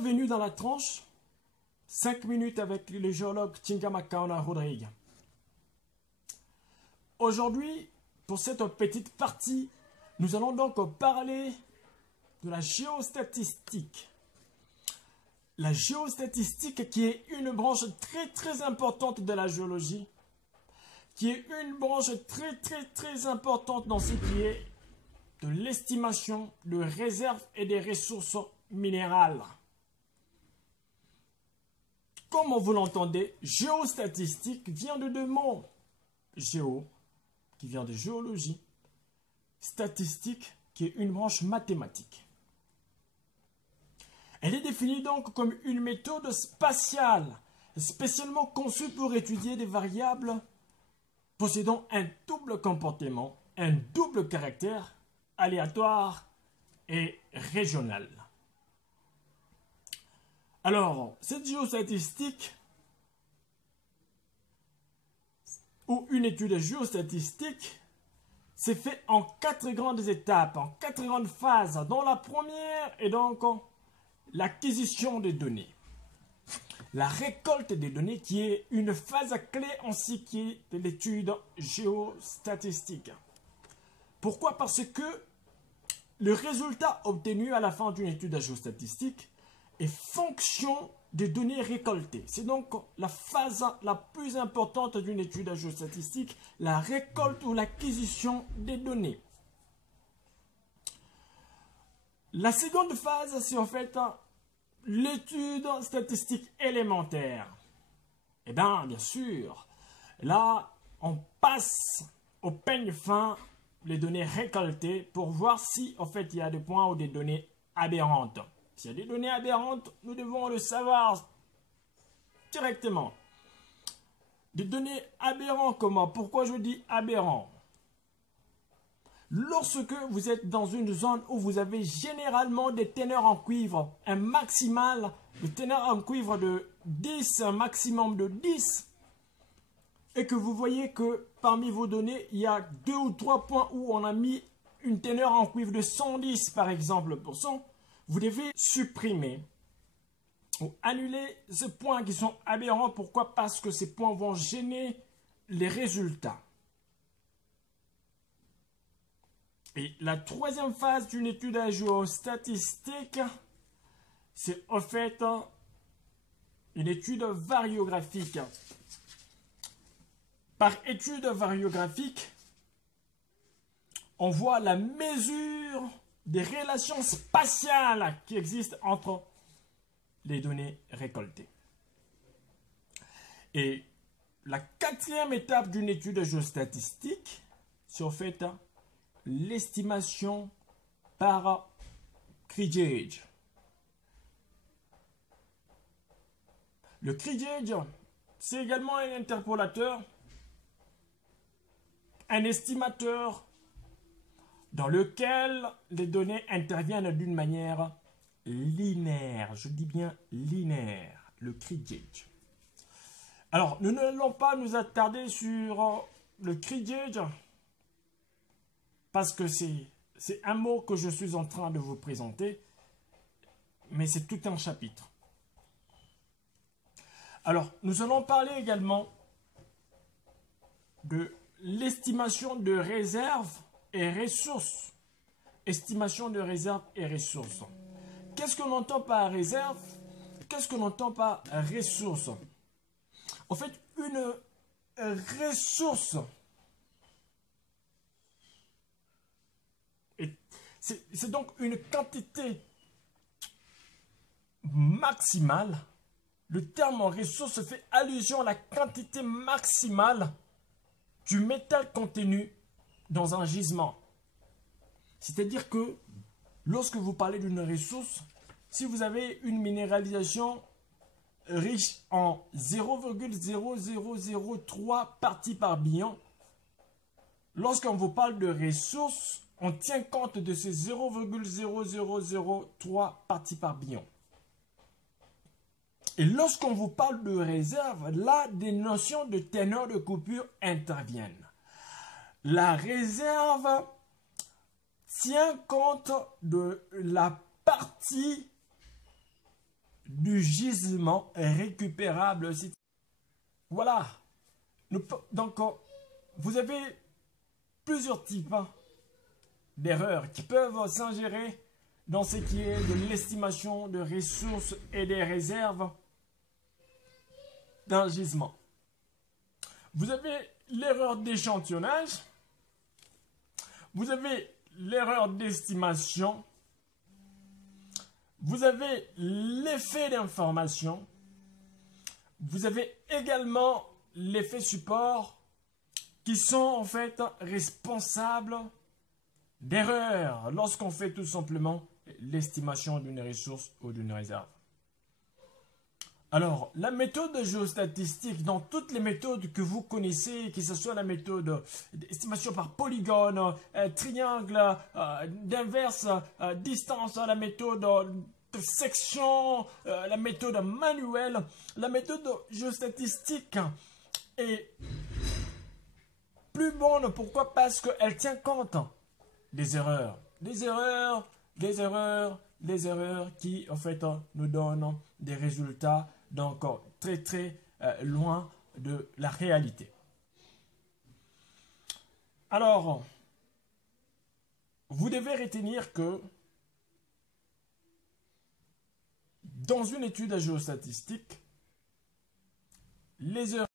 Bienvenue dans la tranche 5 minutes avec le géologue Tingamakaona Rodrigue. Aujourd'hui, pour cette petite partie, nous allons donc parler de la géostatistique. La géostatistique qui est une branche très importante de la géologie, qui est une branche très importante dans ce qui est de l'estimation de réserves et des ressources minérales. Comme vous l'entendez, géostatistique vient de deux mots. Géo, qui vient de géologie, statistique, qui est une branche mathématique. Elle est définie donc comme une méthode spatiale, spécialement conçue pour étudier des variables possédant un double comportement, un double caractère, aléatoire et régional. Alors, cette géostatistique, ou une étude géostatistique, c'est fait en 4 grandes étapes, en 4 grandes phases, dont la première est donc l'acquisition des données. La récolte des données qui est une phase clé en ce qui est de l'étude géostatistique. Pourquoi? Parce que le résultat obtenu à la fin d'une étude géostatistique est fonction des données récoltées. C'est donc la phase la plus importante d'une étude géostatistique, la récolte ou l'acquisition des données. La seconde phase, c'est en fait l'étude statistique élémentaire. Eh bien sûr, là, on passe au peigne fin les données récoltées pour voir si, en fait, il y a des points ou des données aberrantes. S'il y a des données aberrantes, nous devons le savoir directement. Des données aberrantes comment? Pourquoi je dis aberrant? Lorsque vous êtes dans une zone où vous avez généralement des teneurs en cuivre, un maximal de teneur en cuivre de 10, un maximum de 10, et que vous voyez que parmi vos données, il y a 2 ou 3 points où on a mis une teneur en cuivre de 110 par exemple pour cent, vous devez supprimer ou annuler ces points qui sont aberrants. Pourquoi? Parce que ces points vont gêner les résultats. Et la troisième phase d'une étude géostatistique, c'est en fait une étude variographique. Par étude variographique, on voit la mesure des relations spatiales qui existent entre les données récoltées. Et la quatrième étape d'une étude géostatistique, c'est en fait l'estimation par Krigage. Le Krigage, c'est également un interpolateur, un estimateur dans lequel les données interviennent d'une manière linéaire. Je dis bien linéaire, le Krigage. Alors, nous n'allons pas nous attarder sur le Krigage parce que c'est un mot que je suis en train de vous présenter, mais c'est tout un chapitre. Alors, nous allons parler également de l'estimation de réserves et ressources. Estimation de réserves et ressources. Qu'est-ce qu'on entend par réserve? Qu'est-ce qu'on entend par ressources? En fait, une ressource, c'est donc une quantité maximale. Le terme ressource fait allusion à la quantité maximale du métal contenu dans un gisement. C'est-à-dire que lorsque vous parlez d'une ressource, si vous avez une minéralisation riche en 0,0003 parties par billion, lorsqu'on vous parle de ressources, on tient compte de ces 0,0003 parties par billion. Et lorsqu'on vous parle de réserve, là, des notions de teneur de coupure interviennent. La réserve tient compte de la partie du gisement récupérable. Voilà. Donc, vous avez plusieurs types d'erreurs qui peuvent s'ingérer dans ce qui est de l'estimation de ressources et des réserves d'un gisement. Vous avez l'erreur d'échantillonnage, vous avez l'erreur d'estimation, vous avez l'effet d'information, vous avez également l'effet support qui sont en fait responsables d'erreurs lorsqu'on fait tout simplement l'estimation d'une ressource ou d'une réserve. Alors, la méthode géostatistique, dans toutes les méthodes que vous connaissez, que ce soit la méthode d'estimation par polygone, triangle, d'inverse, distance, la méthode de section, la méthode manuelle, la méthode géostatistique est plus bonne. Pourquoi? Parce qu'elle tient compte des erreurs. Des erreurs qui, en fait, nous donnent des résultats donc très très loin de la réalité. Alors, vous devez retenir que dans une étude géostatistique, les erreurs